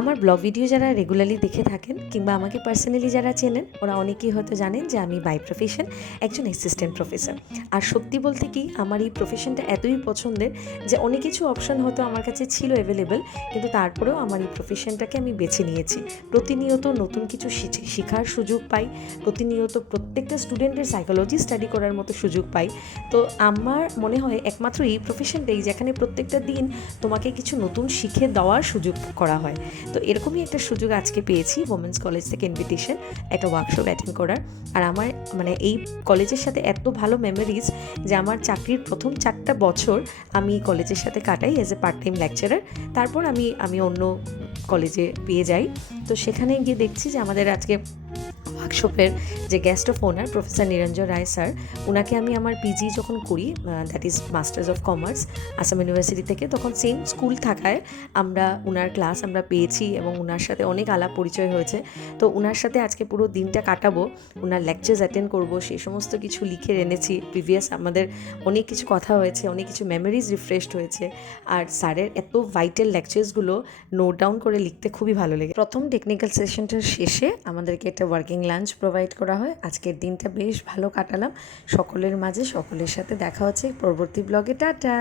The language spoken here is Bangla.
আমার ব্লগ ভিডিও যারা রেগুলারলি দেখে থাকেন কিংবা আমাকে পার্সোনালি যারা চেনেন ওরা অনেকেই হয়তো জানেন যে আমি বাই প্রফেশন একজন অ্যাসিস্ট্যান্ট প্রফেসর। আর সত্যি বলতে কি আমার এই প্রফেশনটা এতই পছন্দের যে অনেক কিছু অপশন হয়তো আমার কাছে ছিল অ্যাভেলেবেল, কিন্তু তারপরেও আমার এই প্রফেশনটাকে আমি বেছে নিয়েছি। প্রতিনিয়ত নতুন কিছু শেখার সুযোগ পাই, প্রতিনিয়ত প্রত্যেকটা স্টুডেন্টের সাইকোলজি স্টাডি করার মতো সুযোগ পাই। তো আমার মনে হয় একমাত্র এই প্রফেশনটাই যেখানে প্রত্যেকটা দিন তোমাকে কিছু নতুন শিখে দেওয়ার সুযোগ করা হয়। তো এরকমই একটা সুযোগ আজকে পেয়েছি ওমেন্স কলেজ থেকে ইনভিটেশন একটা ওয়ার্কশপ অ্যাটেন্ড করার। আর আমার এই কলেজের সাথে এত ভালো মেমোরিজ যে আমার চাকরির প্রথম 4টা বছর আমি কলেজের সাথে কাটাই as a part time lecturer. তারপর আমি অন্য কলেজে পেয়ে যাই। তো সেখানে গিয়ে দেখছি যে আমাদের আজকে ওয়ার্কশপের যে guest of honour professor Niranjan Roy sir, ওনাকে আমি আমার পিজি যখন করি, that is masters of commerce Assam university থেকে, তখন সেম স্কুল থাকায় আমরা ওনার ক্লাস আমরা পেয়েছি এবং ওনার সাথে অনেক আলাপ পরিচয় হয়েছে। তো ওনার সাথে আজকে পুরো দিনটা কাটাবো, ওনার লেকচার্স অ্যাটেন্ড করবো, সেই সমস্ত কিছু লিখে এনেছি। প্রিভিয়াস আমাদের অনেক কিছু কথা হয়েছে, অনেক কিছু মেমোরিজ রিফ্রেশড হয়েছে। আর স্যারের এত ভাইটাল লেকচার্সগুলো নোট ডাউন করে লিখতে খুবই ভালো লাগে। প্রথম টেকনিক্যাল সেশনটার শেষে আমাদেরকে একটা ওয়ার্কিং লাঞ্চ প্রোভাইড করা হয়। আজকের দিনটা বেশ ভালো কাটালাম সকলের মাঝে। সকলের সাথে দেখা হচ্ছে পরবর্তী ব্লগে। টাটা।